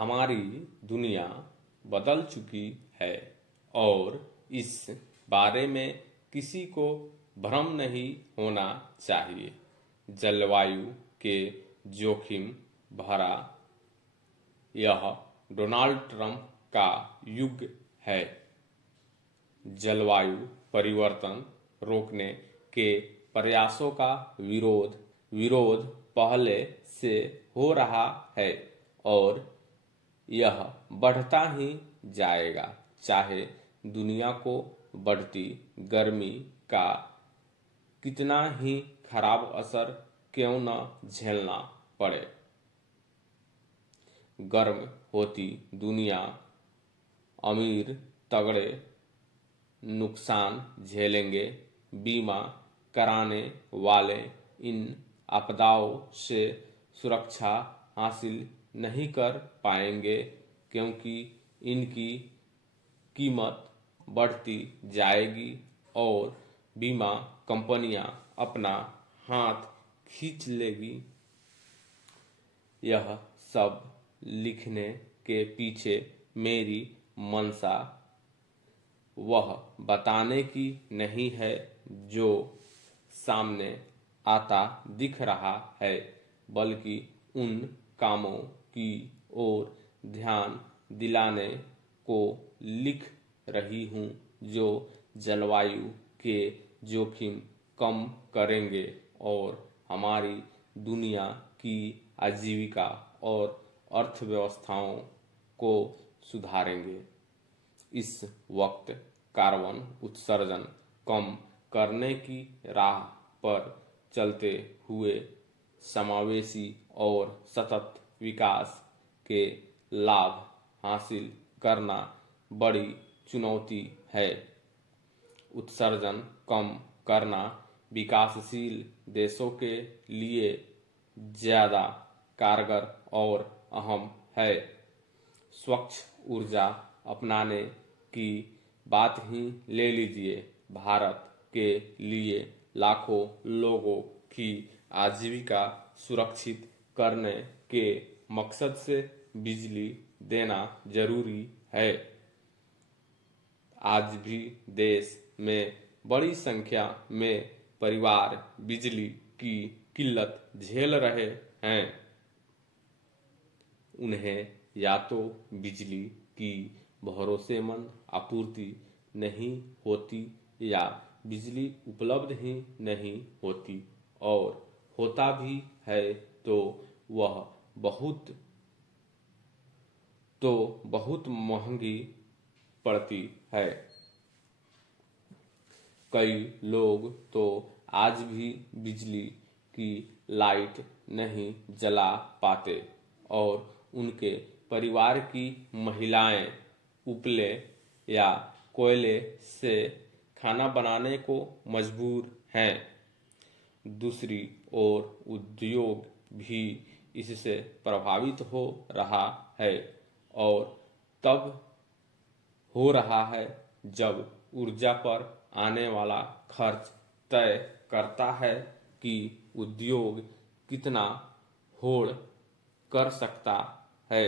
हमारी दुनिया बदल चुकी है और इस बारे में किसी को भ्रम नहीं होना चाहिए। जलवायु के जोखिम भरा यह डोनाल्ड ट्रंप का युग है। जलवायु परिवर्तन रोकने के प्रयासों का विरोध पहले से हो रहा है और यह बढ़ता ही जाएगा, चाहे दुनिया को बढ़ती गर्मी का कितना ही खराब असर क्यों न झेलना पड़े। गर्म होती दुनिया, अमीर तगड़े नुकसान झेलेंगे। बीमा कराने वाले इन आपदाओं से सुरक्षा हासिल नहीं कर पाएंगे क्योंकि इनकी कीमत बढ़ती जाएगी और बीमा कंपनियां अपना हाथ खींच लेगी। यह सब लिखने के पीछे मेरी मंशा वह बताने की नहीं है जो सामने आता दिख रहा है, बल्कि उन कामों की ओर ध्यान दिलाने को लिख रही हूँ जो जलवायु के जोखिम कम करेंगे और हमारी दुनिया की आजीविका और अर्थव्यवस्थाओं को सुधारेंगे। इस वक्त कार्बन उत्सर्जन कम करने की राह पर चलते हुए समावेशी और सतत विकास के लाभ हासिल करना बड़ी चुनौती है। उत्सर्जन कम करना विकासशील देशों के लिए ज्यादा कारगर और अहम है। स्वच्छ ऊर्जा अपनाने की बात ही ले लीजिए। भारत के लिए लाखों लोगों की आजीविका सुरक्षित करने के मकसद से बिजली देना जरूरी है। आज भी देश में बड़ी संख्या में परिवार बिजली की किल्लत झेल रहे हैं। उन्हें या तो बिजली की भरोसेमंद आपूर्ति नहीं होती या बिजली उपलब्ध ही नहीं होती और होता भी है तो वह बहुत महंगी पड़ती है। कई लोग तो आज भी बिजली की लाइट नहीं जला पाते और उनके परिवार की महिलाएं उपले या कोयले से खाना बनाने को मजबूर हैं। दूसरी ओर उद्योग भी इससे प्रभावित हो रहा है और तब हो रहा है जब ऊर्जा पर आने वाला खर्च तय करता है कि उद्योग कितना होड़ कर सकता है।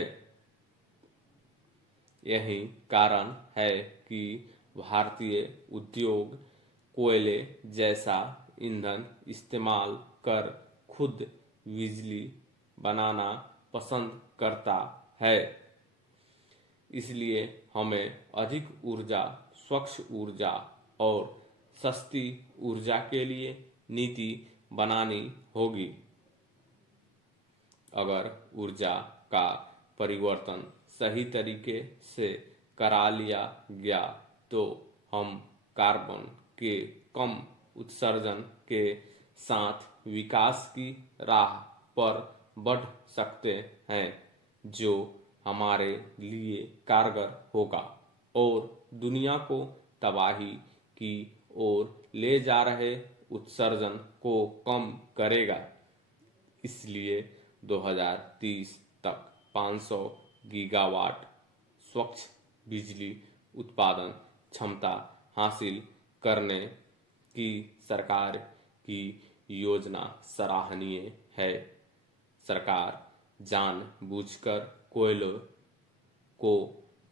यही कारण है कि भारतीय उद्योग कोयले जैसा ईंधन इस्तेमाल कर खुद बिजली बनाना पसंद करता है। इसलिए हमें अधिक ऊर्जा, स्वच्छ ऊर्जा और सस्ती ऊर्जा के लिए नीति बनानी होगी। अगर ऊर्जा का परिवर्तन सही तरीके से करा लिया गया तो हम कार्बन के कम उत्सर्जन के साथ विकास की राह पर बढ़ सकते हैं, जो हमारे लिए कारगर होगा और दुनिया को तबाही की ओर ले जा रहे उत्सर्जन को कम करेगा। इसलिए 2030 तक 500 गीगावाट स्वच्छ बिजली उत्पादन क्षमता हासिल करने की सरकार की योजना सराहनीय है। सरकार जानबूझकर कोयले को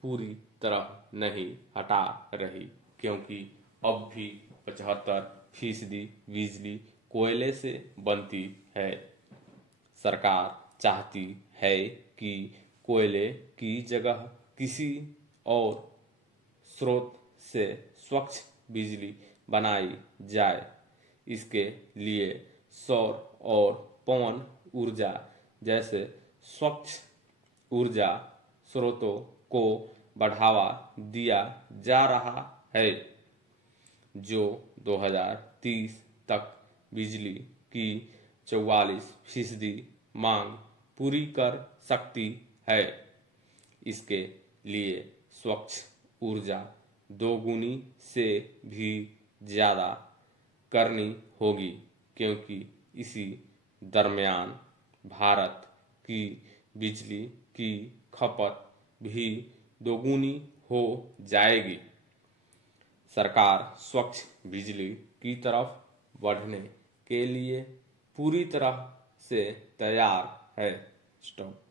पूरी तरह नहीं हटा रही, क्योंकि अब भी 75% बिजली कोयले से बनती है। सरकार चाहती है कि कोयले की जगह किसी और स्रोत से स्वच्छ बिजली बनाई जाए। इसके लिए सौर और पवन ऊर्जा जैसे स्वच्छ ऊर्जा स्रोतों को बढ़ावा दिया जा रहा है, जो 2030 तक बिजली की 44% मांग पूरी कर सकती है। इसके लिए स्वच्छ ऊर्जा दोगुनी से भी ज़्यादा करनी होगी, क्योंकि इसी दरमियान भारत की बिजली की खपत भी दोगुनी हो जाएगी। सरकार स्वच्छ बिजली की तरफ बढ़ने के लिए पूरी तरह से तैयार है। स्टॉप।